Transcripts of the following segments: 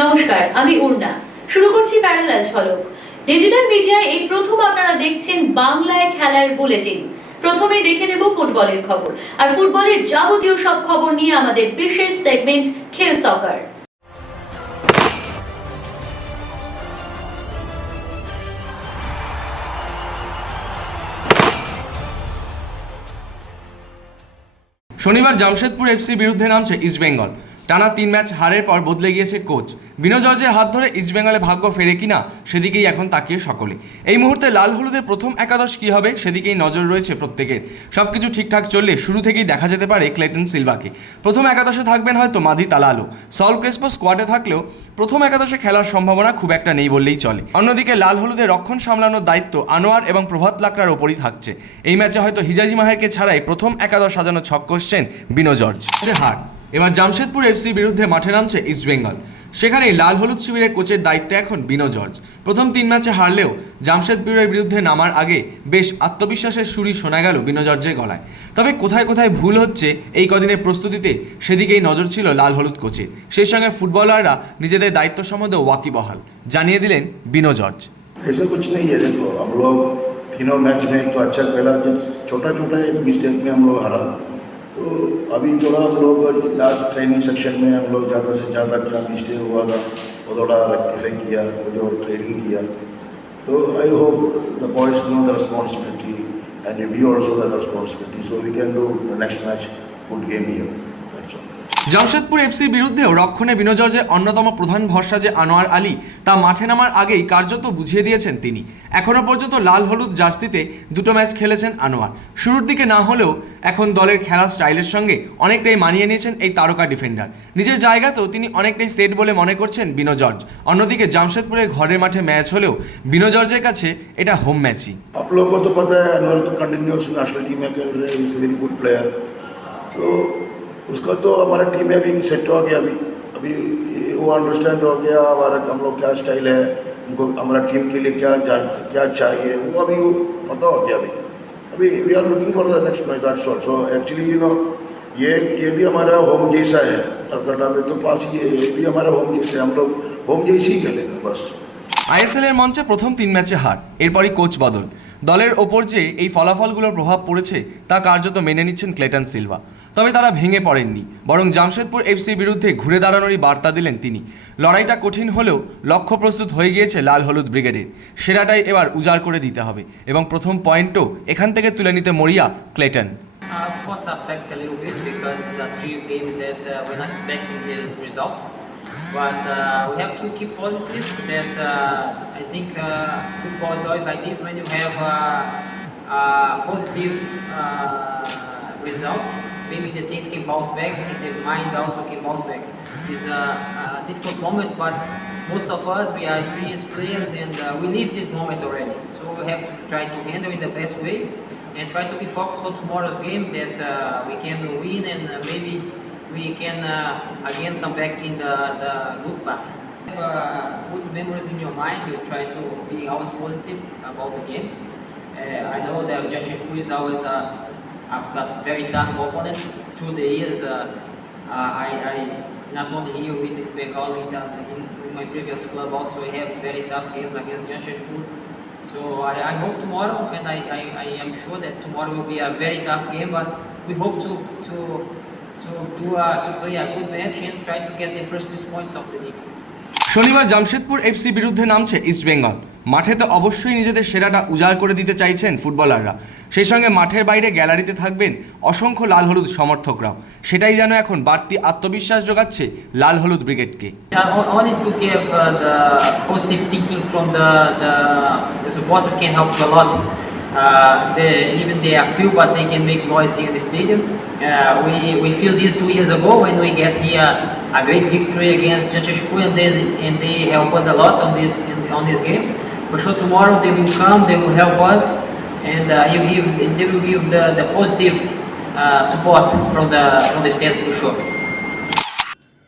নমস্কার, আমি উর্না। শুরু করছি প্যারালাল ঝলক। ডিজিটাল মিডিয়ায় এই প্রথম আপনারা দেখছেন বাংলায় খেলার বুলেটিন। প্রথমেই দেখে নেব ফুটবলের খবর, আর ফুটবলের যাবতীয় সব খবর নিয়ে আমাদের বিশেষ সেগমেন্ট খেল সকার। শনিবার জামশেদপুর এফসি বিরুদ্ধে নামছে ইস্টবেঙ্গল। টানা 3 ম্যাচ হারের পর বদলে গিয়েছে কোচ। বিনো জর্জের হাত ধরে ইস্টবেঙ্গলে ভাগ্য ফেরে কিনা সেদিকেই এখন তাকিয়ে সকলে। এই মুহূর্তে লাল হলুদের প্রথম একাদশ কী হবে সেদিকেই নজর রয়েছে প্রত্যেকের। সবকিছু ঠিকঠাক চললে শুরু থেকেই দেখা যেতে পারে ক্লেটন সিলভাকে। প্রথম একাদশে থাকবেন হয়তো মাধি তালালো। সল ক্রেসপো স্কোয়াডে থাকলেও প্রথম একাদশে খেলার সম্ভাবনা খুব একটা নেই বললেই চলে। অন্যদিকে লাল হলুদের রক্ষণ সামলানোর দায়িত্ব আনোয়ার এবং প্রভাত লাকড়ার ওপরই থাকছে। এই ম্যাচে হয়তো হিজাজি মাহেরকে ছাড়াই প্রথম একাদশ সাজানো ছক কষছেন বিনো জর্জ। হার এবার জামশেদপুর এফসির বিরুদ্ধে মাঠে নামছে ইস্টবেঙ্গল। সেখানেই লাল হলুদ শিবিরের কোচের দায়িত্বে এখন বিনো জর্জ। প্রথম 3 ম্যাচে হারলেও জামশেদপুরের বিরুদ্ধে নামার আগে বেশ আত্মবিশ্বাসের সুরই শোনা গেল বিনো জর্জের গলায়। তবে কোথায় কোথায় ভুল হচ্ছে এই কদিনের প্রস্তুতিতে সেদিকেই নজর ছিল লাল হলুদ কোচের। সেই সঙ্গে ফুটবলাররা নিজেদের দায়িত্ব সম্বন্ধে ওয়াকিবহাল, জানিয়ে দিলেন বিনো জর্জ। ऐसा कुछ नहीं है, देखो हम लोग तीनों मैच में तो अच्छा पहला जो छोटा छोटा एक मिस्टेक में हम लोग हारा, तो अभी थोड़ा हम लोग लास्ट ट्रेनिंग सेक्शन में हम लोग ज़्यादा से ज़्यादा क्या मिस्टेक हुआ था वो थोड़ा रेक्टिफाई किया, वो जो ट्रेनिंग किया। तो I hope the boys know the responsibility and we also the responsibility, so we can do the next match good game here. Jamshedpur এফসির বিরুদ্ধেও রক্ষণে বিনো জর্জের অন্যতম প্রধান ভরসা যে আনোয়ার আলী, তা মাঠে নামার আগেই কার্যত বুঝিয়ে দিয়েছেন তিনি। এখনও পর্যন্ত লাল হলুদ জার্সিতে 2টো ম্যাচ খেলেছেন আনোয়ার। শুরুর দিকে না হলেও এখন দলের খেলার স্টাইলের সঙ্গে অনেকটাই মানিয়ে নিয়েছেন এই তারকা ডিফেন্ডার। নিজের জায়গাতেও তিনি অনেকটাই সেট বলে মনে করছেন বিনো জর্জ। অন্যদিকে জামশেদপুরের ঘরের মাঠে ম্যাচ হলেও বিনো জর্জের কাছে এটা হোম ম্যাচই। आप लोगों को तो पता है अनवर तो कंटिन्यूस नेशनल टीम में खेल रहे हैं, इज वेरी गुड प्लेयर, तो उसका तो हमारा टीम में भी सेट हो गया। अभी वो अंडरस्टैंड हो गया हमारा हम लोग क्या स्टाइल है, उनको हमारा टीम के लिए क्या चाहिए वो अभी वो पता हो गया। अभी we are looking for the next match, that's all. So actually you know ये भी हमारा होम जैसा है, कलकत्ता में तो पास ही है, ये भी हमारा होम जैसा है, हम लोग होम जैसे ही खेलेंगे बस। আইএসএলের মঞ্চে প্রথম 3 ম্যাচে হার, এরপরই কোচ বদল। দলের ওপর যে এই ফলাফলগুলোর প্রভাব পড়েছে তা কার্যত মেনে নিচ্ছেন ক্লেটন সিলভা। তবে তারা ভেঙে পড়েননি, বরং জামশেদপুর এফসির বিরুদ্ধে ঘুরে দাঁড়ানোরই বার্তা দিলেন তিনি। লড়াইটা কঠিন হলেও লক্ষ্য প্রস্তুত হয়ে গিয়েছে লাল হলুদ ব্রিগেডের। সেরাটাই এবার উজাড় করে দিতে হবে এবং প্রথম পয়েন্টও এখান থেকে তুলে নিতে মরিয়া Clayton. Of course, affect a little bit because the 3 games that we're not expecting this result. But we have to keep positive. That I think football is always like this. When you have positive results, maybe the things can bounce back, and the mind also can bounce back. It's a difficult moment, but most of us we are experienced players, and we live this moment already. So we have to try to handle it the best way, and try to be focused for tomorrow's game that we can win, and maybe we can again come back in the good path. Good memories in your mind, you try to be always positive about the game. I know that Jamshedpur is always a very tough opponent. Through the years, I not only here with this Bengal, in my previous club also we have very tough games against Jamshedpur. So I hope tomorrow, and I am sure that tomorrow will be a very tough game, but we hope to play a good match and try to get the first 6 points of the league. শনিবার Jamshedpur FC বিরুদ্ধে নামছে ইস্টবেঙ্গল। মাঠে তো অবশ্যই নিজেদের সেরাটা উজাড় করে দিতে চাইছেন ফুটবলাররা। সেই সঙ্গে মাঠের বাইরে গ্যালারিতে থাকবেন অসংখ্য লাল হলুদ সমর্থকরাও। সেটাই যেন এখন বাড়তি আত্মবিশ্বাস যোগাচ্ছে লাল হলুদ ব্রিগেডকে। Only to give the positive thinking from the supporters can help a lot. Even they are few, but they can make noise here in the stadium. We feel this 2 years ago when we get here a great victory against Jamshedpur, and they help us a lot on this game. For sure, tomorrow they will come, they will help us, and they will give the positive support from the stands for sure.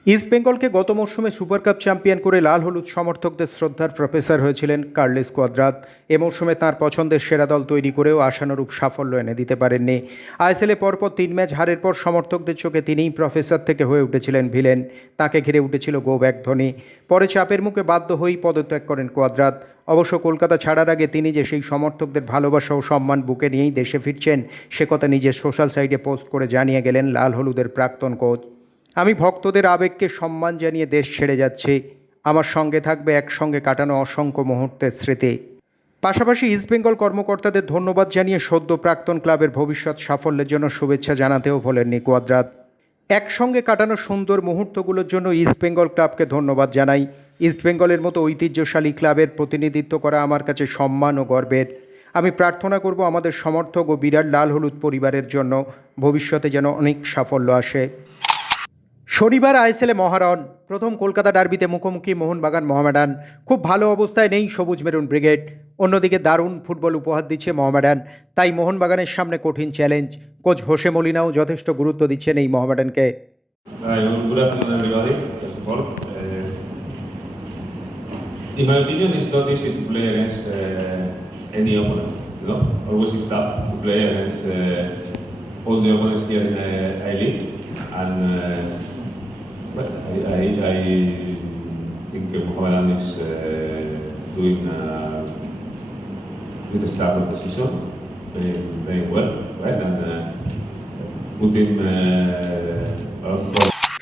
ইস্টবেঙ্গলকে গত মরশুমে super cup champion করে লাল হলুদ সমর্থকদের শ্রদ্ধার professor হয়েছিলেন Carlos Cuadrat. এ মরশুমে তাঁর পছন্দের সেরা দল তৈরি করেও আশানুরূপ সাফল্য এনে দিতে পারেননি। আইএসএলে পরপর 3 ম্যাচ হারের পর সমর্থকদের চোখে তিনিই প্রফেসর থেকে হয়ে উঠেছিলেন ভিলেন। তাঁকে ঘিরে উঠেছিল গো ব্যাক ধ্বনি। পরে চাপের মুখে বাধ্য হয়েই পদত্যাগ করেন কোয়াদ্রাত। অবশ্য কলকাতা ছাড়ার আগে তিনি যে সেই সমর্থকদের ভালোবাসা ও সম্মান বুকে নিয়েই দেশে ফিরছেন সে কথা নিজের সোশ্যাল সাইটে পোস্ট করে জানিয়ে গেলেন লাল হলুদের প্রাক্তন কোচ। আমি ভক্তদের আবেগকে সম্মান জানিয়ে দেশ ছেড়ে যাচ্ছি। আমার সঙ্গে থাকবে একসঙ্গে কাটানো অসংখ্য মুহূর্তের স্মৃতি। পাশাপাশি ইস্টবেঙ্গল কর্মকর্তাদের ধন্যবাদ জানিয়ে সদ্য প্রাক্তন ক্লাবের ভবিষ্যৎ সাফল্যের জন্য শুভেচ্ছা জানাতেও ভোলেননি কোয়াদ্রাত। একসঙ্গে কাটানো সুন্দর মুহূর্তগুলোর জন্য ইস্টবেঙ্গল ক্লাবকে ধন্যবাদ জানাই। ইস্টবেঙ্গলের মতো ঐতিহ্যশালী ক্লাবের প্রতিনিধিত্ব করা আমার কাছে সম্মান ও গর্বের। আমি প্রার্থনা করব আমাদের সমর্থক ও বিরাট লাল হলুদ পরিবারের জন্য ভবিষ্যতে যেন অনেক সাফল্য আসে। শনিবার আইএসএলে মহারণ। প্রথম কলকাতা ডার্বিতে মুখোমুখি মোহনবাগান মোহামেডান। খুব ভালো অবস্থায় নেই সবুজ মেরুন ব্রিগেড। অন্যদিকে দারুণ ফুটবল উপহার দিচ্ছে মোহামেডান। তাই মোহনবাগানের সামনে কঠিন চ্যালেঞ্জ। কোচ হোসে মলিনাও যথেষ্ট গুরুত্ব দিচ্ছেন এই মোহামেডানকে। Good afternoon, everybody. First of all, in my opinion, it's not easy to play against any opponent. You know, always it's tough to play against all the opponents here in the A-League, and well, I think Mohamedan is doing with the start of the season very well, right? And put him.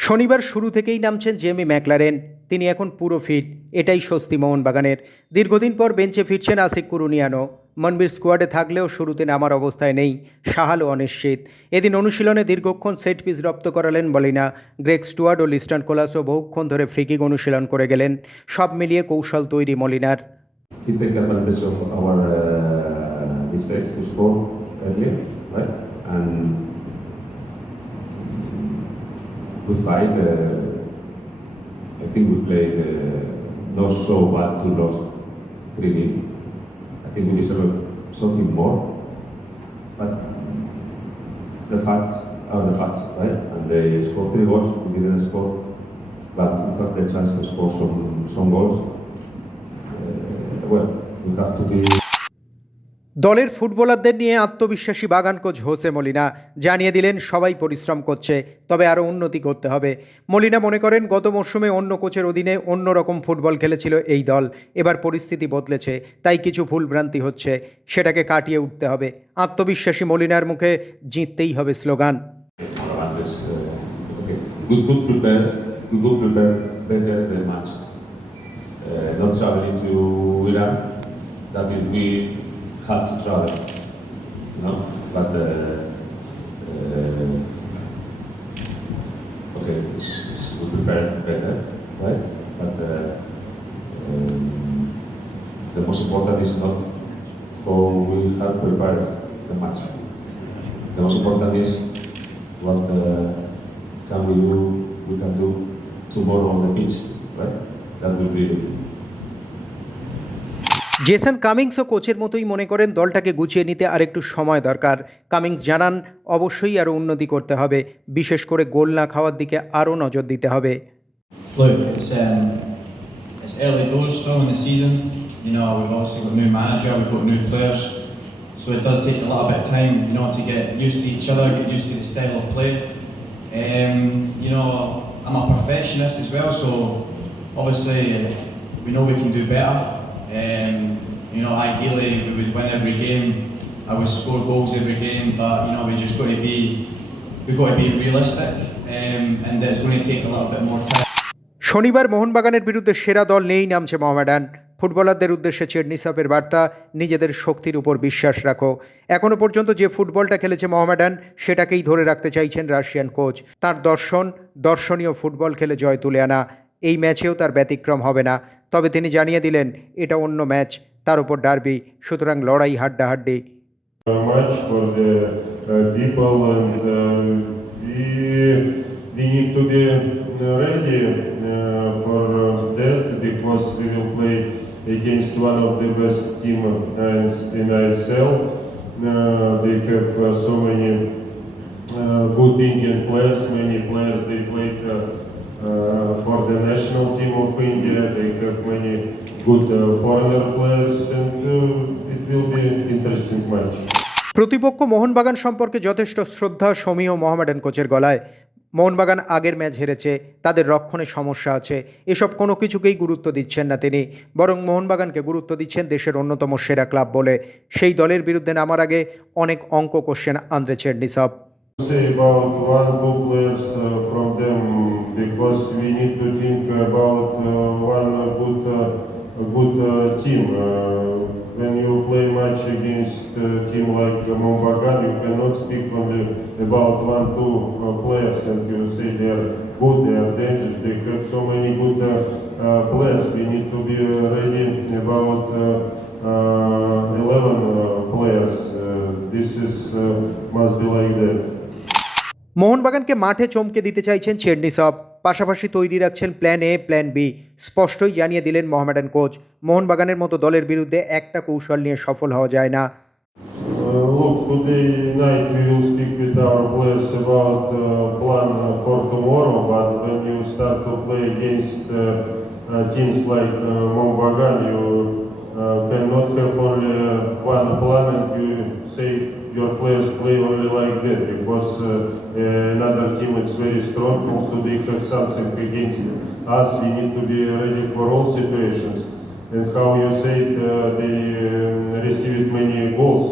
শনিবার শুরু থেকেই নামছেন Jamie Maclaren. তিনি এখন পুরো fit. এটাই স্বস্তি মোহনবাগানের। দীর্ঘদিন পর বেঞ্চে ফিরছেন আসিক কুরুনিয়ানো। মনবীর স্কোয়াডে থাকলেও শুরুতে নামার অবস্থায় নেই। সাহালও অনিশ্চিত। এদিন অনুশীলনে দীর্ঘক্ষণ সেট পিস রপ্ত করালেন বলিনা। গ্রেগ স্টুয়ার্ড ও লিস্টন কোলাসও বহুক্ষণ ধরে ফ্রিকিক অনুশীলন করে গেলেন। সব মিলিয়ে কৌশল তৈরি মলিনার। Good fight. I think we played not so bad to lose 3-0. I think we deserve something more. But the facts are the facts, right? And they scored 3 goals, we didn't score. But we have the chance to score some goals. Well, we have to be. দলের ফুটবলারদের নিয়ে আত্মবিশ্বাসী বাগান coach Jose Molina জানিয়ে দিলেন সবাই পরিশ্রম করছে, তবে আরও উন্নতি করতে হবে। মলিনা মনে করেন গত মরশুমে অন্য কোচের অধীনে অন্যরকম ফুটবল খেলেছিল এই দল। এবার পরিস্থিতি বদলেছে, তাই কিছু ভুলভ্রান্তি হচ্ছে, সেটাকে কাটিয়ে উঠতে হবে। আত্মবিশ্বাসী মলিনার মুখে জিততেই হবে slogan. Had to travel, you know, but okay, we prepared better, right? But the most important is not how we have prepared the match. The most important is what we can do tomorrow on the pitch, right? That will be. Jason কামিংসও কোচের মতোই মনে করেন দলটাকে গুছিয়ে নিতে আরেকটু সময় দরকার। কামিংস জানান অবশ্যই আরও উন্নতি করতে হবে, বিশেষ করে গোল না খাওয়ার দিকে আরও নজর দিতে হবে। Look, it's early doors still in the season. You know, we've obviously got a new manager, we've got new players, so it does take a little bit of time, you know, to get used to each other, get used to the style of play. You know, I'm a perfectionist as well, so obviously we know we can do better. You know, ideally we would win every game, I would score goals every game, but you know, we've got to be realistic, and it's going to take a little bit more time. শনিবার মোহনবাগানের বিরুদ্ধে সেরা দল নিয়েই নামছে মোহামেডান। ফুটবলারদের উদ্দেশ্যে চেরনিসাপের বার্তা, নিজেদের শক্তির উপর বিশ্বাস রাখো। এখনও পর্যন্ত যে ফুটবলটা খেলেছে মোহামেডান সেটাকেই ধরে রাখতে চাইছেন রাশিয়ান কোচ। তার দর্শনীয় ফুটবল খেলে জয় তুলে আনা। এই ম্যাচেও তার ব্যতিক্রম হবে না, তবে তিনি জানিয়ে দিলেন এটা অন্য ম্যাচ, তার উপর ডার্বি, সুতরাং লড়াই হাড্ডাহাড্ডি। Much for the people, and we need to be ready for that, because we will play against one of the best teams in ISL. They have so many good Indian players, many players they played for the national team of India. They have many good foreigner players, and it will be an interesting match. প্রতিপক্ষ মোহনবাগান সম্পর্কে যথেষ্ট শ্রদ্ধা সমীহ মোহামেডান কোচের গলায়। মোহনবাগান আগের match হেরেছে, তাদের রক্ষণে সমস্যা আছে, এসব কোনো কিছুকেই গুরুত্ব দিচ্ছেন না তিনি, বরং মোহনবাগানকে গুরুত্ব দিচ্ছেন দেশের অন্যতম সেরা ক্লাব বলে। সেই দলের বিরুদ্ধে নামার আগে অনেক অঙ্ক করছেন Andre চেরনিসভ। Say about one, two players from them, because we need to think about one good team. When you play match against a team like Montbagan, you cannot speak only about one, two players, and you say they are good, they are dangerous. They have so many good players. We need to be ready about 11 players. This is must be like that. মোহনবাগানকে মাঠে চমকে দিতে চাইছেন চেরনিসভ, পাশাপাশি তৈরি রাখছেন plan এ, plan B. স্পষ্টই জানিয়ে দিলেন Mohammedan coach, মোহনবাগানের মতো দলের বিরুদ্ধে একটা কৌশল নিয়ে সফল হওয়া যায় না। Look, today night we will speak with our players about plan for tomorrow, but when you start to play against teams like Montbagan, you cannot have only one plan and you say your players play only like that, because another team is very strong, also they have something against us. We need to be ready for all situations, and how you said they received many goals.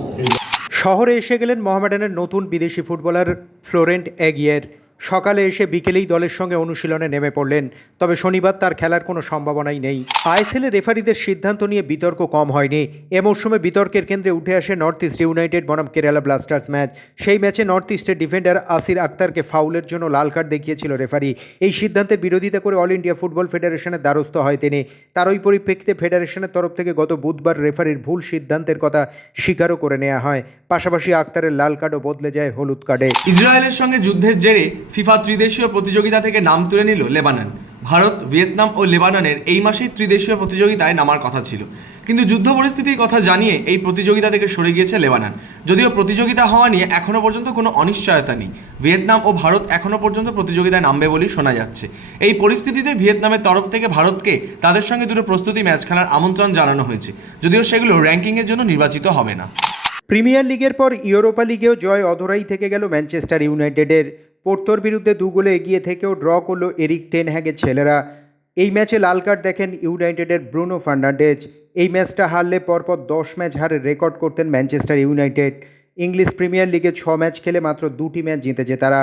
শহরে এসে গেলেন মোহামেডানের নতুন বিদেশি footballer Florent এগিয়ের। সকালে এসে বিকেলেই দলের সঙ্গে অনুশীলনে নেমে পড়লেন, তবে শনিবার তার খেলার কোনো সম্ভাবনাই নেই। আইএসএলে রেফারিদের সিদ্ধান্ত নিয়ে বিতর্ক কম হয়নি। এ মৌসুমে বিতর্কের কেন্দ্রে উঠে আসে নর্থ ইস্ট ইউনাইটেড বনাম কেরালা ব্লাস্টার্স ম্যাচ। সেই ম্যাচে নর্থ ইস্টের ডিফেন্ডার আসির আক্তারকে ফাউলের জন্য লাল কার্ড দেখিয়েছিল রেফারি। এই সিদ্ধান্তের বিরোধিতা করে অল ইন্ডিয়া ফুটবল ফেডারেশনের দ্বারস্থ হয় তিনি। তার ওই পরিপ্রেক্ষিতে ফেডারেশনের তরফ থেকে গত বুধবার রেফারির ভুল সিদ্ধান্তের কথা স্বীকারও করে নেওয়া হয়। পাশাপাশি আক্তারের লাল কার্ডও বদলে যায় হলুদ কার্ডে। ইসরায়েলের সঙ্গে যুদ্ধের জেরে ফিফা ত্রিদেশীয় প্রতিযোগিতা থেকে নাম তুলে নিল লেবানন। ভারত, ভিয়েতনাম ও লেবাননের এই মাসেই ত্রিদেশীয় প্রতিযোগিতায় নামার কথা ছিল, কিন্তু যুদ্ধ পরিস্থিতির কথা জানিয়ে এই প্রতিযোগিতা থেকে সরে গিয়েছে লেবানন। যদিও প্রতিযোগিতা হওয়া নিয়ে এখনও পর্যন্ত কোনো অনিশ্চয়তা নেই। ভিয়েতনাম ও ভারত এখনও পর্যন্ত প্রতিযোগিতায় নামবে বলেই শোনা যাচ্ছে। এই পরিস্থিতিতে ভিয়েতনামের তরফ থেকে ভারতকে তাদের সঙ্গে দুটো প্রস্তুতি ম্যাচ খেলার আমন্ত্রণ জানানো হয়েছে, যদিও সেগুলো র্যাঙ্কিংয়ের জন্য নির্বাচিত হবে না। প্রিমিয়ার লিগের পর ইউরোপা লিগেও জয় অধরাই থেকে গেল ম্যানচেস্টার ইউনাইটেডের। পোর্তোর বিরুদ্ধে 2 গোলে এগিয়ে থেকেও ড্র করল এরিক টেন হ্যাগের ছেলেরা। এই ম্যাচে লাল কার্ড দেখেন ইউনাইটেডের ব্রুনো ফার্নান্ডেজ। এই ম্যাচটা হারলে পরপর 10 ম্যাচ হারের রেকর্ড করতেন ম্যানচেস্টার ইউনাইটেড। ইংলিশ প্রিমিয়ার লিগে 6 ম্যাচ খেলে মাত্র 2টি ম্যাচ জিতেছে তারা।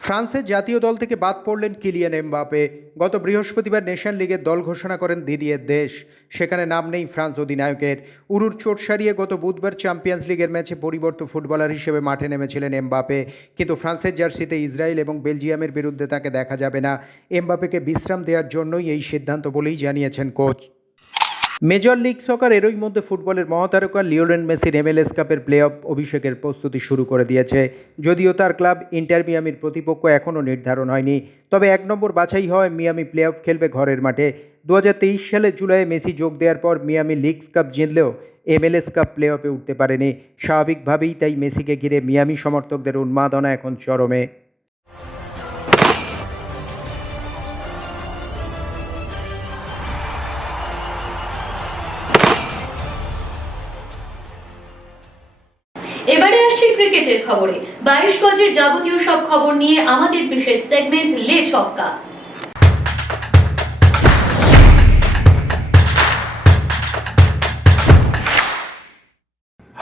ফ্রান্সের জাতীয় দল থেকে বাদ পড়লেন কিলিয়ান এমবাপে। গত বৃহস্পতিবার নেশন লিগের দল ঘোষণা করেন দিদিয়ের দেশ, সেখানে নাম নেই ফ্রান্স অধিনায়কের। উরুর চোট সারিয়ে গত বুধবার চ্যাম্পিয়ন্স লিগের ম্যাচে পরিবর্তিত ফুটবলার হিসেবে মাঠে নেমেছিলেন এমবাপে, কিন্তু ফ্রান্সের জার্সিতে ইসরায়েল এবং বেলজিয়ামের বিরুদ্ধে তাকে দেখা যাবে না। এমবাপেকে বিশ্রাম দেওয়ার জন্যই এই সিদ্ধান্ত বলেই জানিয়েছেন কোচ। মেজর লিগ সকার এরই মধ্যে ফুটবলের মহাতারকা লিওনেল মেসির MLS কাপের প্লে অফ অভিষেকের প্রস্তুতি শুরু করে দিয়েছে। যদিও তার ক্লাব ইন্টার মিয়ামির প্রতিপক্ষ এখনও নির্ধারণ হয়নি, তবে 1 নম্বর বাছাই হয় মিয়ামি প্লে অফ খেলবে ঘরের মাঠে। 2023 সালের জুলাইয়ে মেসি যোগ দেওয়ার পর মিয়ামি লিগস কাপ জিতলেও MLS কাপ প্লে অফে উঠতে পারেনি। স্বাভাবিকভাবেই তাই মেসিকে ঘিরে মিয়ামি সমর্থকদের উন্মাদনা এখন চরমে। এবারে আসছে ক্রিকেটের খবরে। 22 গজের যাবতীয় সব খবর নিয়ে আমাদের বিশেষ সেগমেন্ট লে ছক্কা।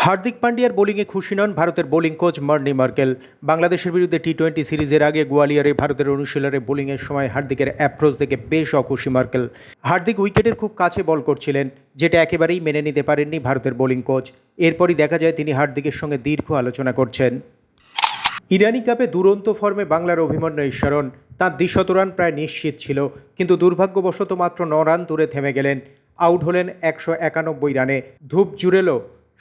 হার্দিক পান্ডিয়ার বোলিংয়ে খুশি নন ভারতের বোলিং কোচ মার্নি মার্কেল। বাংলাদেশের বিরুদ্ধে টি-20 সিরিজের আগে গোয়ালিয়রে ভারতের অনুশীলনে বোলিংয়ের সময় হার্দিকের অ্যাপ্রোচ দেখে বেশ অখুশি মার্কেল। হার্দিক উইকেটের খুব কাছে বল করছিলেন, যেটা একেবারেই মেনে নিতে পারেননি ভারতের বোলিং কোচ। এরপরই দেখা যায় তিনি হার্দিকের সঙ্গে দীর্ঘ আলোচনা করছেন। ইরানি কাপে দুরন্ত ফর্মে বাংলার অভিমন্যু ঈশ্বরন। তাঁর 200 রান প্রায় নিশ্চিত ছিল, কিন্তু দুর্ভাগ্যবশত মাত্র 9 রান দূরে থেমে গেলেন। আউট হলেন 191 রানে। ধূপ জুড়েলো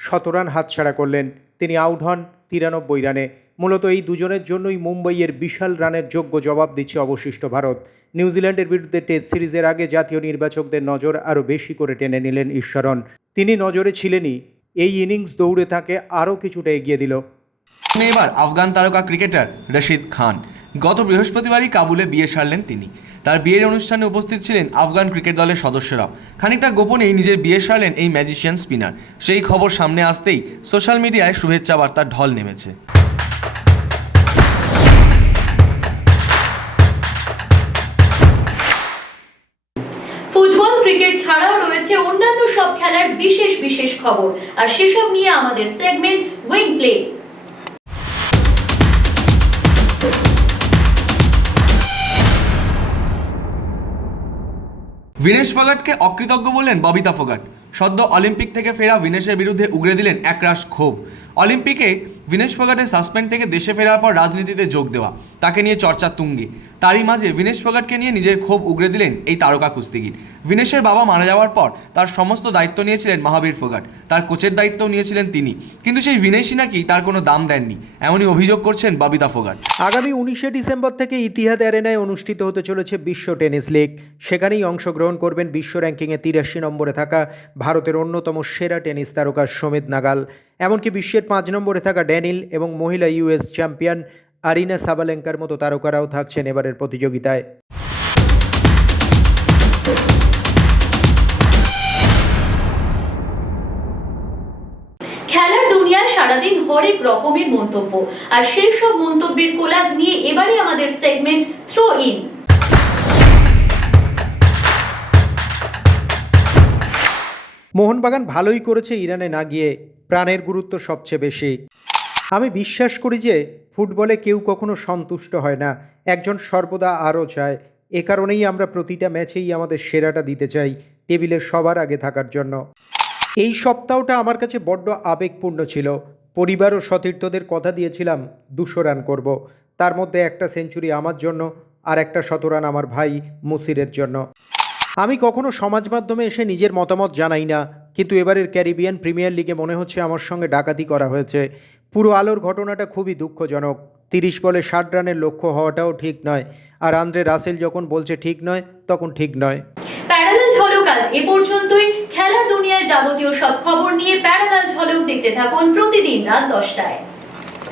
17 রান হাতছাড়া করলেন। তিনি আউট হন 93 রানে। মূলত এই দুজনের জন্যই মুম্বাইয়ের বিশাল রানের যোগ্য জবাব দিচ্ছে অবশিষ্ট ভারত। নিউজিল্যান্ডের বিরুদ্ধে টেস্ট সিরিজের আগে জাতীয় নির্বাচকদের নজর আরও বেশি করে টেনে নিলেন ঈশ্বরন। তিনি নজরে ছিলেনই, এই ইনিংস দৌড়ে তাকে আরও কিছুটা এগিয়ে দিল। এবার আফগান তারকা ক্রিকেটার রশিদ খান। গত বৃহস্পতিবারই কাবুলে বিয়ে সারলেন তিনি। তার বিয়ের অনুষ্ঠানে উপস্থিত ছিলেন আফগান ক্রিকেট দলের সদস্যরাও। খানিকটা গোপনেই নিজের বিয়ে সারলেন এই ম্যাজিশিয়ান স্পিনার। সেই খবর সামনে আসতেই সোশ্যাল মিডিয়ায় শুভেচ্ছা বার্তার ঢল নেমেছে। ফুটবল ক্রিকেট ছাড়াও রয়েছে অন্যান্য সব খেলার বিশেষ বিশেষ খবর, আর সেসব নিয়ে আমাদের সেগমেন্ট উইং প্লে। ভিনেশ ফোগাটকে অকৃতজ্ঞ বললেন ববিতা ফোগাট। সদ্য অলিম্পিক থেকে ফেরা ভিনেশের বিরুদ্ধে উগরে দিলেন একরাশ ক্ষোভ। অলিম্পিকে ভিনেশ ফোগাটের সাসপেন্ড থেকে দেশে ফেরার পর রাজনীতিতে যোগ দেওয়া, তাকে নিয়ে চর্চা তুঙ্গে। তারই মাঝে ভিনেশ ফোগাটকে নিয়ে নিজের ক্ষোভ উগরে দিলেন এই তারকা কুস্তিগির। ভিনেশের বাবা মারা যাওয়ার পর তার সমস্ত দায়িত্ব নিয়েছিলেন মহাবীর ফোগাট, তার কোচের দায়িত্বও নিয়েছিলেন তিনি। কিন্তু সেই ভিনেশই নাকি তার কোনো দাম দেননি, এমনই অভিযোগ করছেন ববিতা ফোগাট। আগামী 19শে ডিসেম্বর থেকে ইতিহাদ অ্যারেনায় অনুষ্ঠিত হতে চলেছে বিশ্ব টেনিস লিগ। সেখানেই অংশগ্রহণ করবেন বিশ্ব র্যাঙ্কিংয়ে 83 নম্বরে থাকা ভারতের অন্যতম সেরা টেনিস তারকা সমিত নাগাল। এমনকি বিশ্বের 5 নম্বরে থাকা ড্যানিল এবং মহিলা ইউএস চ্যাম্পিয়ন আরিনা সাবালেঙ্কার মতো তারকারাও থাকছেন এবারের প্রতিযোগিতায়। খেলার দুনিয়ায় সারাদিন হরেক রকমের মন্তব্য, আর সেই সব মন্তব্যের কোলাজ নিয়ে এবারে আমাদের সেগমেন্ট থ্রো ইন। মোহনবাগান ভালোই করেছে ইরানে না গিয়ে, প্রাণের গুরুত্ব সবচেয়ে বেশি। আমি বিশ্বাস করি যে ফুটবলে কেউ কখনো সন্তুষ্ট হয় না, একজন সর্বদা আরও চায়। এ কারণেই আমরা প্রতিটা ম্যাচেই আমাদের সেরাটা দিতে চাই, টেবিলের সবার আগে থাকার জন্য। এই সপ্তাহটা আমার কাছে বড্ড আবেগপূর্ণ ছিল। পরিবার ও সতীর্থদের কথা দিয়েছিলাম 200 রান করব, তার মধ্যে একটা সেঞ্চুরি আমার জন্য আর একটা শতরান আমার ভাই মুসিরের জন্য। আমি কখনো সমাজ মাধ্যমে এসে নিজের মতামত জানাই না, কিন্তু এবারের ক্যারিবিয়ান প্রিমিয়ার লিগে মনে হচ্ছে আমার সঙ্গে ডাকাতি করা হয়েছে। পুরো আলোর ঘটনাটা খুবই দুঃখজনক। 30 বলে 60 রানের লক্ষ্য হওয়াটাও ঠিক নয়, আর আন্দ্রে রাসেল যখন বলছে ঠিক নয়, তখন ঠিক নয়। প্যারালাল ঝলক আজ এ পর্যন্তই। খেলার দুনিয়ায় যাবতীয় সব খবর নিয়ে প্যারালাল ঝলক দেখতে থাকুন প্রতিদিন রাত 10টায়।